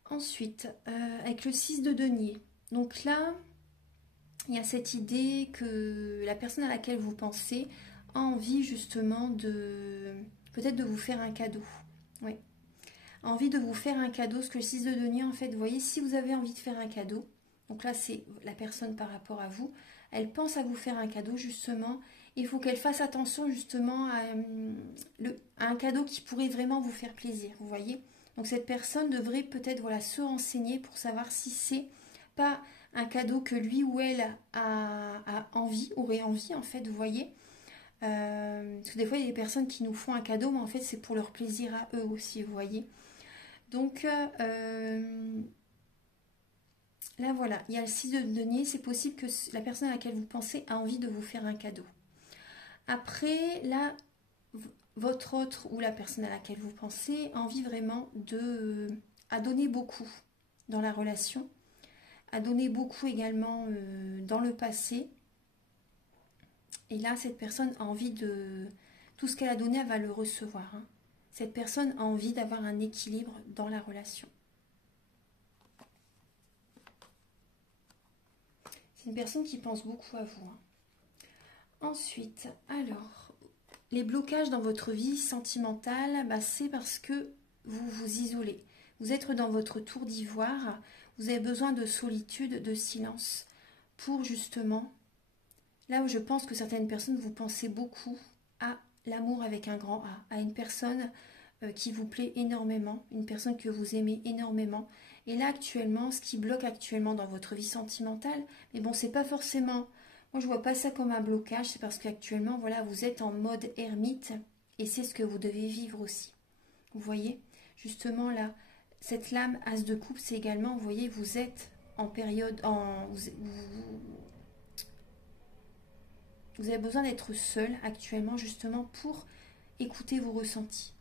Ensuite, avec le 6 de denier. Donc là, il y a cette idée que la personne à laquelle vous pensez a envie justement de... peut-être de vous faire un cadeau. Oui. A envie de vous faire un cadeau, ce que le 6 de denier, en fait, vous voyez, si vous avez envie de faire un cadeau, donc là, c'est la personne par rapport à vous, elle pense à vous faire un cadeau, justement. Il faut qu'elle fasse attention justement à un cadeau qui pourrait vraiment vous faire plaisir, vous voyez. Donc cette personne devrait peut-être voilà, se renseigner pour savoir si c'est pas un cadeau que lui ou elle a envie, aurait envie en fait, vous voyez. Parce que des fois il y a des personnes qui nous font un cadeau, mais en fait c'est pour leur plaisir à eux aussi, vous voyez. Donc là voilà, il y a le 6 de denier, c'est possible que la personne à laquelle vous pensez a envie de vous faire un cadeau. Après, là, votre autre ou la personne à laquelle vous pensez a envie vraiment à donner beaucoup dans la relation, à donner beaucoup également dans le passé. Et là, cette personne a envie de... tout ce qu'elle a donné, elle va le recevoir. Hein. Cette personne a envie d'avoir un équilibre dans la relation. C'est une personne qui pense beaucoup à vous. Hein. Ensuite, alors... les blocages dans votre vie sentimentale, bah, c'est parce que vous vous isolez. Vous êtes dans votre tour d'ivoire, vous avez besoin de solitude, de silence, pour justement, là où je pense que certaines personnes, vous pensez beaucoup à l'amour avec un grand A, à une personne qui vous plaît énormément, une personne que vous aimez énormément. Et là, actuellement, ce qui bloque actuellement dans votre vie sentimentale, mais bon, c'est pas forcément... moi, je vois pas ça comme un blocage, c'est parce qu'actuellement, voilà, vous êtes en mode ermite et c'est ce que vous devez vivre aussi. Vous voyez, justement là, cette lame as de coupe, c'est également, vous voyez, vous êtes en période, vous avez besoin d'être seul actuellement, justement, pour écouter vos ressentis,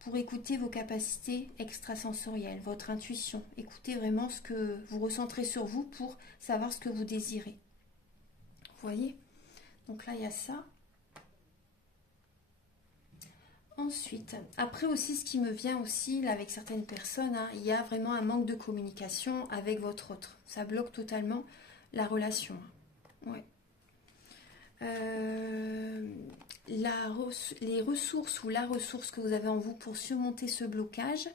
pour écouter vos capacités extrasensorielles, votre intuition. Écoutez vraiment ce que vous ressentirez sur vous pour savoir ce que vous désirez. Vous voyez? Donc là, il y a ça. Ensuite, après aussi, ce qui me vient aussi, là, avec certaines personnes, hein, il y a vraiment un manque de communication avec votre autre. Ça bloque totalement la relation. Ouais. Les ressources ou la ressource que vous avez en vous pour surmonter ce blocage,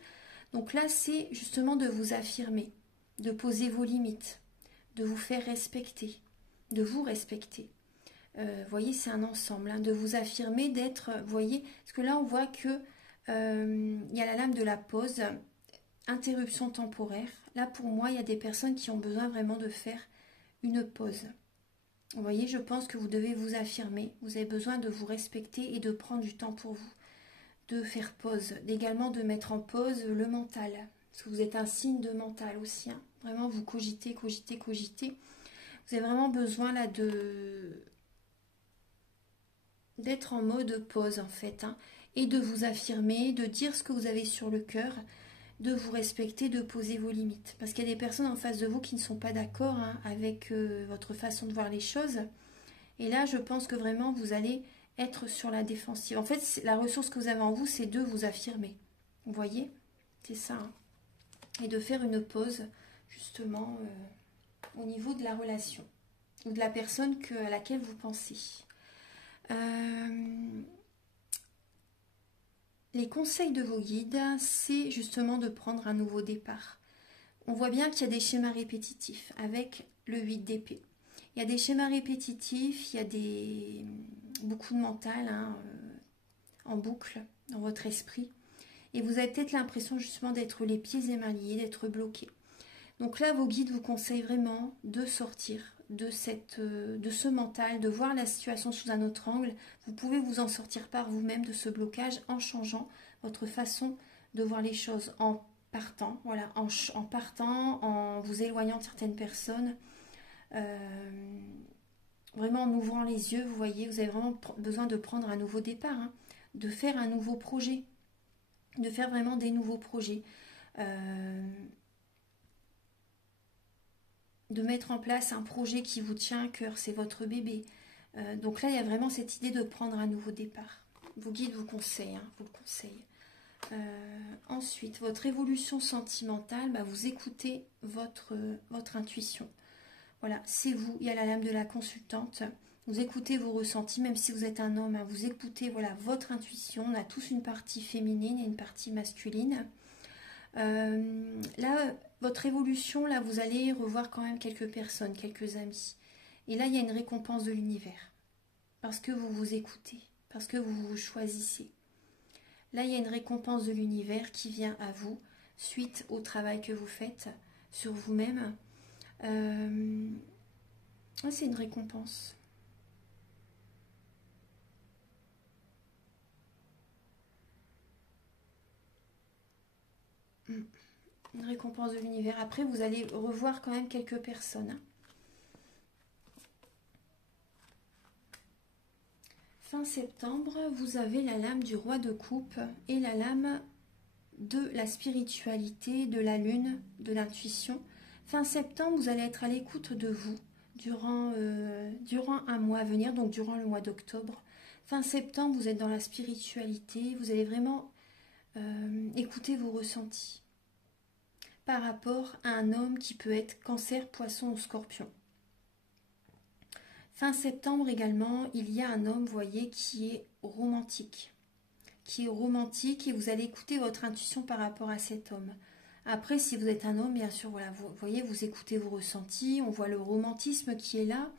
donc là, c'est justement de vous affirmer, de poser vos limites, de vous faire respecter, de vous respecter. Vous voyez, c'est un ensemble, hein, de vous affirmer, d'être, vous voyez, parce que là, on voit que il y a la lame de la pause, interruption temporaire. Là, pour moi, il y a des personnes qui ont besoin vraiment de faire une pause. Vous voyez, je pense que vous devez vous affirmer, vous avez besoin de vous respecter et de prendre du temps pour vous, de faire pause, également de mettre en pause le mental. Parce que vous êtes un signe de mental aussi. Hein. Vraiment, vous cogitez, cogitez, cogitez. Vous avez vraiment besoin là d'être en mode pause en fait. Hein, et de vous affirmer, de dire ce que vous avez sur le cœur, de vous respecter, de poser vos limites. Parce qu'il y a des personnes en face de vous qui ne sont pas d'accord hein, avec votre façon de voir les choses. Et là, je pense que vraiment, vous allez être sur la défensive. En fait, la ressource que vous avez en vous, c'est de vous affirmer. Vous voyez? C'est ça. Hein. Et de faire une pause, justement, au niveau de la relation. Ou de la personne à laquelle vous pensez. Les conseils de vos guides, c'est justement de prendre un nouveau départ. On voit bien qu'il y a des schémas répétitifs avec le 8 d'épée. Il y a des schémas répétitifs, il y a beaucoup de mental hein, en boucle dans votre esprit. Et vous avez peut-être l'impression justement d'être les pieds et mains liés, d'être bloqué. Donc là, vos guides vous conseillent vraiment de sortir de ce mental, de voir la situation sous un autre angle. Vous pouvez vous en sortir par vous-même de ce blocage en changeant votre façon de voir les choses, en partant, voilà, en partant, en vous éloignant de certaines personnes, vraiment en ouvrant les yeux, vous voyez, vous avez vraiment besoin de prendre un nouveau départ, hein, de faire un nouveau projet, de faire vraiment des nouveaux projets. De mettre en place un projet qui vous tient à cœur, c'est votre bébé. Donc là, il y a vraiment cette idée de prendre un nouveau départ. Vos guides vous conseillent, hein, vous le conseillent. Ensuite, votre évolution sentimentale, bah, vous écoutez votre intuition. Voilà, c'est vous, il y a la lame de la consultante. Vous écoutez vos ressentis, même si vous êtes un homme, hein, vous écoutez voilà, votre intuition. On a tous une partie féminine et une partie masculine. Là, votre évolution, là, vous allez revoir quand même quelques personnes, quelques amis. Et là, il y a une récompense de l'univers. Parce que vous vous écoutez, parce que vous vous choisissez. Là, il y a une récompense de l'univers qui vient à vous, suite au travail que vous faites sur vous-même. C'est une récompense. Une récompense de l'univers. Après, vous allez revoir quand même quelques personnes. Fin septembre, vous avez la lame du roi de coupe et la lame de la spiritualité, de la lune, de l'intuition. Fin septembre, vous allez être à l'écoute de vous durant un mois à venir, donc durant le mois d'octobre. Fin septembre, vous êtes dans la spiritualité, vous allez vraiment écouter vos ressentis par rapport à un homme qui peut être cancer, poisson ou scorpion. Fin septembre également, il y a un homme, vous voyez, qui est romantique. Et vous allez écouter votre intuition par rapport à cet homme. Après, si vous êtes un homme, bien sûr, voilà, vous voyez, vous écoutez vos ressentis, on voit le romantisme qui est là.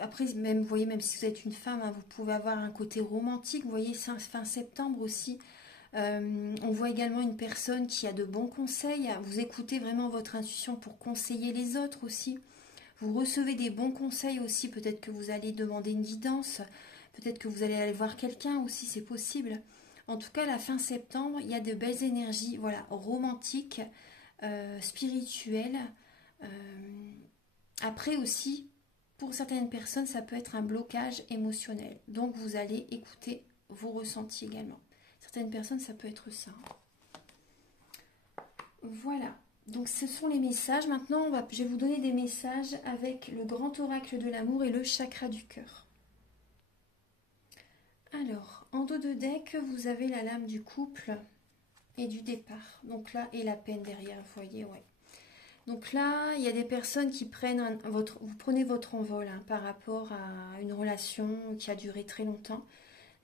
Après, même, vous voyez, même si vous êtes une femme, hein, vous pouvez avoir un côté romantique. Vous voyez, fin septembre aussi, on voit également une personne qui a de bons conseils. Vous écoutez vraiment votre intuition pour conseiller les autres aussi. Vous recevez des bons conseils aussi. Peut-être que vous allez demander une guidance. Peut-être que vous allez aller voir quelqu'un aussi, c'est possible. En tout cas, la fin septembre, il y a de belles énergies, voilà, romantiques, spirituelles. Après aussi, pour certaines personnes, ça peut être un blocage émotionnel. Donc, vous allez écouter vos ressentis également. Certaines personnes, ça peut être ça. Voilà. Donc, ce sont les messages. Maintenant, je vais vous donner des messages avec le grand oracle de l'amour et le chakra du cœur. Alors, en dos de deck, vous avez la lame du couple et du départ. Donc là, et la peine derrière, vous voyez, ouais. Donc là, il y a des personnes qui prennent vous prenez votre envol hein, par rapport à une relation qui a duré très longtemps.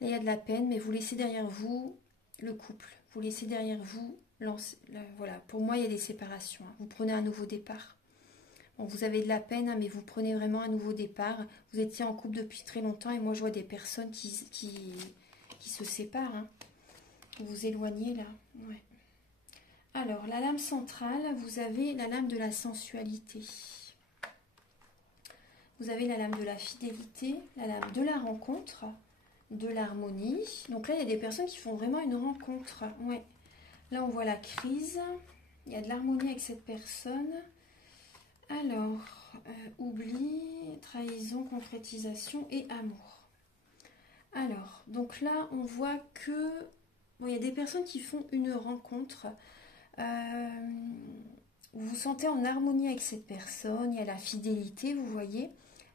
Là, il y a de la peine, mais vous laissez derrière vous le couple. Vous laissez derrière vous, voilà. Pour moi, il y a des séparations. Hein. Vous prenez un nouveau départ. Bon, vous avez de la peine, hein, mais vous prenez vraiment un nouveau départ. Vous étiez en couple depuis très longtemps et moi, je vois des personnes qui se séparent. Hein. Vous vous éloignez là. Ouais. Alors, la lame centrale, vous avez la lame de la sensualité. Vous avez la lame de la fidélité, la lame de la rencontre, de l'harmonie. Donc là, il y a des personnes qui font vraiment une rencontre. Ouais. Là, on voit la crise. Il y a de l'harmonie avec cette personne. Alors, oubli, trahison, concrétisation et amour. Alors, donc là, on voit que bon, il y a des personnes qui font une rencontre. Vous vous sentez en harmonie avec cette personne, il y a la fidélité, vous voyez.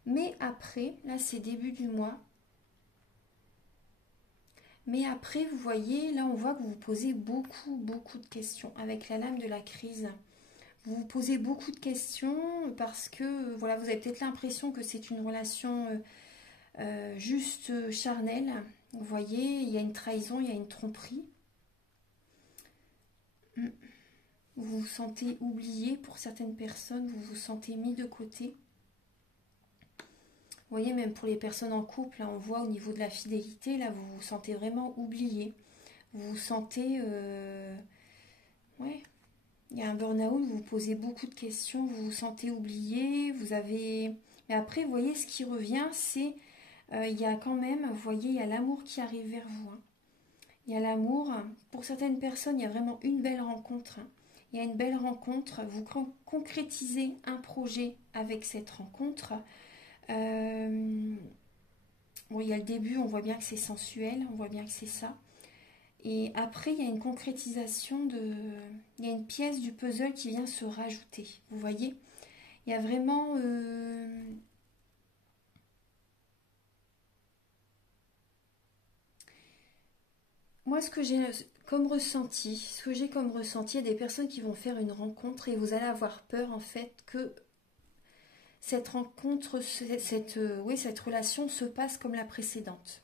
Mais après, là c'est début du mois. Mais après, vous voyez, là on voit que vous vous posez beaucoup de questions avec la lame de la crise. Vous vous posez beaucoup de questions parce que voilà, vous avez peut-être l'impression que c'est une relation juste charnelle. Vous voyez, il y a une trahison, il y a une tromperie. Vous vous sentez oublié pour certaines personnes, vous vous sentez mis de côté. Vous voyez, même pour les personnes en couple, là, on voit au niveau de la fidélité, là, vous vous sentez vraiment oublié. Vous vous sentez... Ouais, il y a un burn-out, vous vous posez beaucoup de questions, vous vous sentez oublié, vous avez... Mais après, vous voyez, ce qui revient, c'est... il y a quand même, vous voyez, il y a l'amour qui arrive vers vous. Hein. Il y a l'amour. Pour certaines personnes, il y a vraiment une belle rencontre. Hein. Il y a une belle rencontre. Vous concrétisez un projet avec cette rencontre. Bon, il y a le début, on voit bien que c'est sensuel, on voit bien que c'est ça. Et après, il y a une concrétisation de... Il y a une pièce du puzzle qui vient se rajouter. Vous voyez? Il y a vraiment... Moi, ce que j'ai comme ressenti, il y a des personnes qui vont faire une rencontre et vous allez avoir peur, en fait, que cette rencontre, cette relation se passe comme la précédente.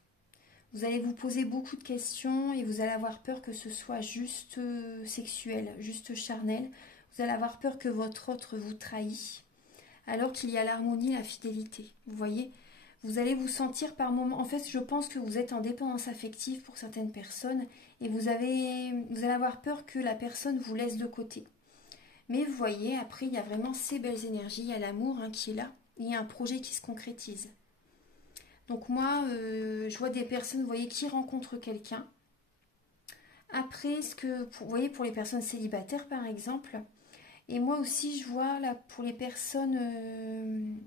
Vous allez vous poser beaucoup de questions et vous allez avoir peur que ce soit juste sexuel, juste charnel. Vous allez avoir peur que votre autre vous trahisse, alors qu'il y a l'harmonie, la fidélité. Vous voyez, vous allez vous sentir par moments... En fait, je pense que vous êtes en dépendance affective pour certaines personnes et vous allez avoir peur que la personne vous laisse de côté. Mais vous voyez, après, il y a vraiment ces belles énergies, il y a l'amour qui est là, il y a un projet qui se concrétise. Donc moi, je vois des personnes, vous voyez, qui rencontrent quelqu'un. Après, vous voyez, pour les personnes célibataires, par exemple, et moi aussi, je vois, là, pour les personnes...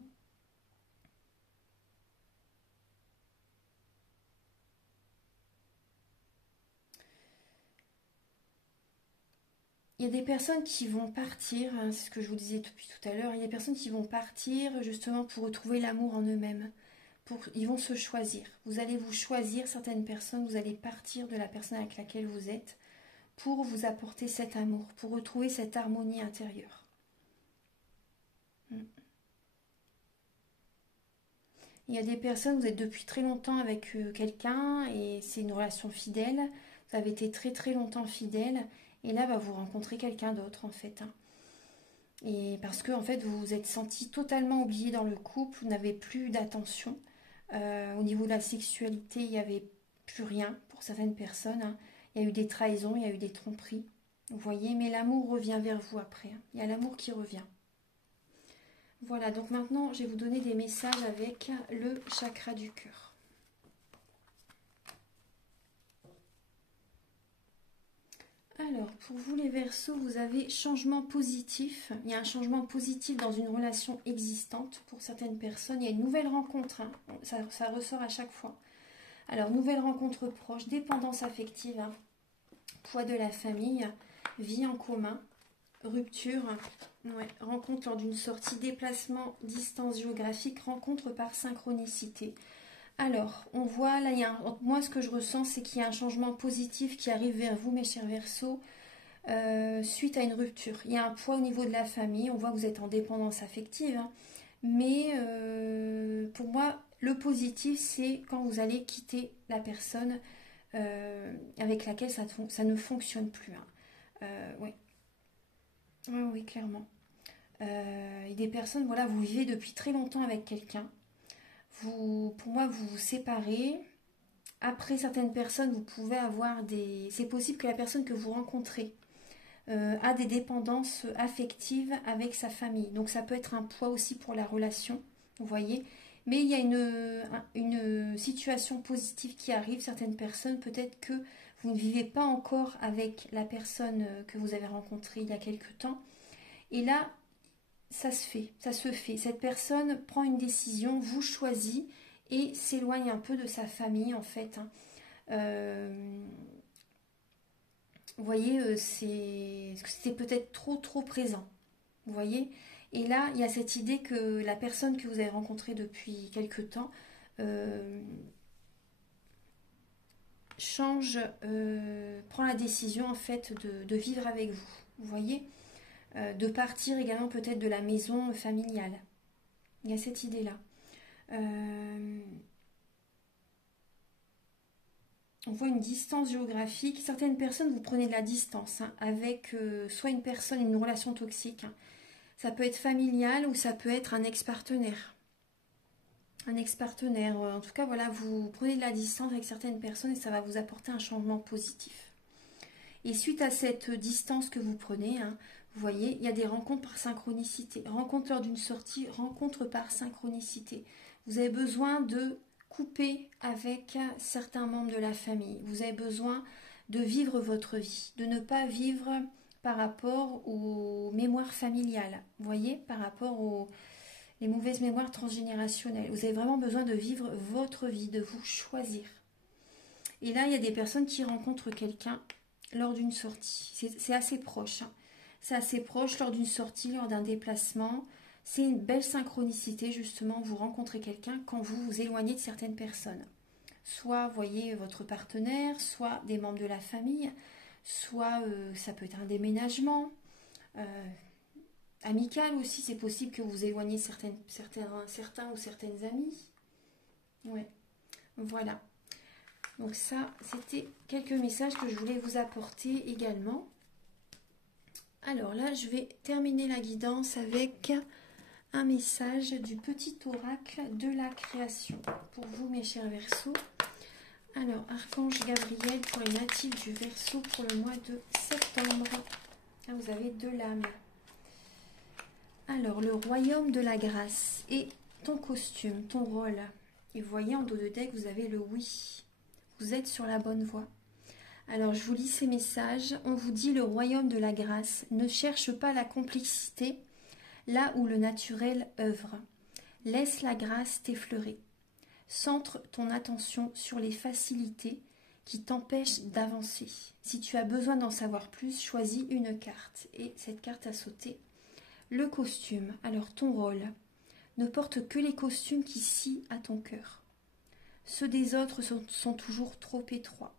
il y a des personnes qui vont partir, hein, c'est ce que je vous disais depuis tout à l'heure, il y a des personnes qui vont partir justement pour retrouver l'amour en eux-mêmes. Ils vont se choisir. Vous allez vous choisir certaines personnes, vous allez partir de la personne avec laquelle vous êtes pour vous apporter cet amour, pour retrouver cette harmonie intérieure. Il y a des personnes, vous êtes depuis très longtemps avec quelqu'un et c'est une relation fidèle. Vous avez été très longtemps fidèle et là, vous rencontrez quelqu'un d'autre en fait. Hein. Et parce que en fait, vous vous êtes senti totalement oublié dans le couple, vous n'avez plus d'attention. Au niveau de la sexualité, il n'y avait plus rien pour certaines personnes. Hein. Il y a eu des trahisons, il y a eu des tromperies. Vous voyez, mais l'amour revient vers vous après. Hein. Il y a l'amour qui revient. Voilà, donc maintenant, je vais vous donner des messages avec le chakra du cœur. Alors, pour vous les Verseaux, vous avez changement positif. Il y a un changement positif dans une relation existante pour certaines personnes. Il y a une nouvelle rencontre, hein. Ça ressort à chaque fois. Alors, nouvelle rencontre proche, dépendance affective, hein. Poids de la famille, vie en commun, rupture, ouais, rencontre lors d'une sortie, déplacement, distance géographique, rencontre par synchronicité. Alors, on voit, là, moi ce que je ressens, c'est qu'il y a un changement positif qui arrive vers vous, mes chers Verseaux, suite à une rupture. Il y a un poids au niveau de la famille, on voit que vous êtes en dépendance affective, hein, mais pour moi, le positif, c'est quand vous allez quitter la personne avec laquelle ça ne fonctionne plus. Hein. Oui. Oui, clairement. Et des personnes, voilà, vous vivez depuis très longtemps avec quelqu'un. Pour moi, vous vous séparez. Après, certaines personnes, vous pouvez avoir des... C'est possible que la personne que vous rencontrez a des dépendances affectives avec sa famille. Donc, ça peut être un poids aussi pour la relation, vous voyez. Mais il y a une situation positive qui arrive. Certaines personnes, peut-être que vous ne vivez pas encore avec la personne que vous avez rencontrée il y a quelque temps. Et là, ça se fait, ça se fait. Cette personne prend une décision, vous choisit et s'éloigne un peu de sa famille en fait. Vous voyez, c'était peut-être trop présent. Vous voyez? Et là, il y a cette idée que la personne que vous avez rencontrée depuis quelque temps prend la décision en fait de vivre avec vous. Vous voyez? De partir également peut-être de la maison familiale. Il y a cette idée-là. On voit une distance géographique. Certaines personnes, vous prenez de la distance avec soit une personne, une relation toxique. Ça peut être familial ou ça peut être un ex-partenaire. Un ex-partenaire. En tout cas, voilà, vous prenez de la distance avec certaines personnes et ça va vous apporter un changement positif. Et suite à cette distance que vous prenez, vous voyez, il y a des rencontres par synchronicité. Rencontre lors d'une sortie, rencontre par synchronicité. Vous avez besoin de couper avec certains membres de la famille. Vous avez besoin de vivre votre vie, de ne pas vivre par rapport aux mémoires familiales. Vous voyez, par rapport aux les mauvaises mémoires transgénérationnelles. Vous avez vraiment besoin de vivre votre vie, de vous choisir. Et là, il y a des personnes qui rencontrent quelqu'un lors d'une sortie. C'est assez proche. C'est assez proche lors d'une sortie, lors d'un déplacement. C'est une belle synchronicité, justement. Vous rencontrez quelqu'un quand vous vous éloignez de certaines personnes. Soit, vous voyez, votre partenaire, soit des membres de la famille, soit ça peut être un déménagement. Amical aussi, c'est possible que vous éloignez certains ou certaines amies. Ouais, voilà. Donc ça, c'était quelques messages que je voulais vous apporter également. Alors là, je vais terminer la guidance avec un message du petit oracle de la création. Pour vous, mes chers Verseaux. Alors, Archange Gabriel pour les natifs du Verseau pour le mois de septembre. Là, vous avez 2 lames. Alors, le royaume de la grâce et ton costume, ton rôle. Et vous voyez, en dos de deck, vous avez le oui. Vous êtes sur la bonne voie. Alors, je vous lis ces messages. On vous dit le royaume de la grâce. Ne cherche pas la complexité là où le naturel œuvre. Laisse la grâce t'effleurer. Centre ton attention sur les facilités qui t'empêchent d'avancer. Si tu as besoin d'en savoir plus, choisis une carte. Et cette carte a sauté. Le costume, alors ton rôle, ne porte que les costumes qui scient à ton cœur. Ceux des autres sont toujours trop étroits.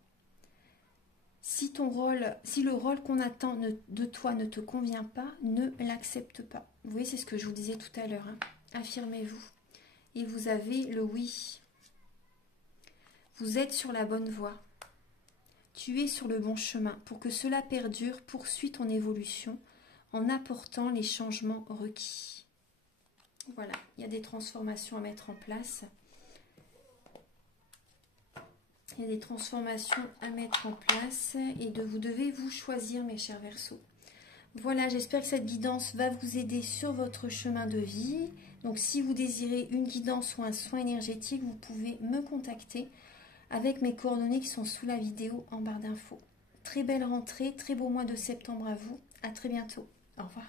Si le rôle qu'on attend de toi ne te convient pas, ne l'accepte pas. Vous voyez, c'est ce que je vous disais tout à l'heure. Affirmez-vous. Et vous avez le oui. Vous êtes sur la bonne voie. Tu es sur le bon chemin. Pour que cela perdure, poursuis ton évolution en apportant les changements requis. Voilà, il y a des transformations à mettre en place. Il y a des transformations à mettre en place et vous devez vous choisir, mes chers Verseaux. Voilà, j'espère que cette guidance va vous aider sur votre chemin de vie. Donc, si vous désirez une guidance ou un soin énergétique, vous pouvez me contacter avec mes coordonnées qui sont sous la vidéo en barre d'infos. Très belle rentrée, très beau mois de septembre à vous. À très bientôt. Au revoir.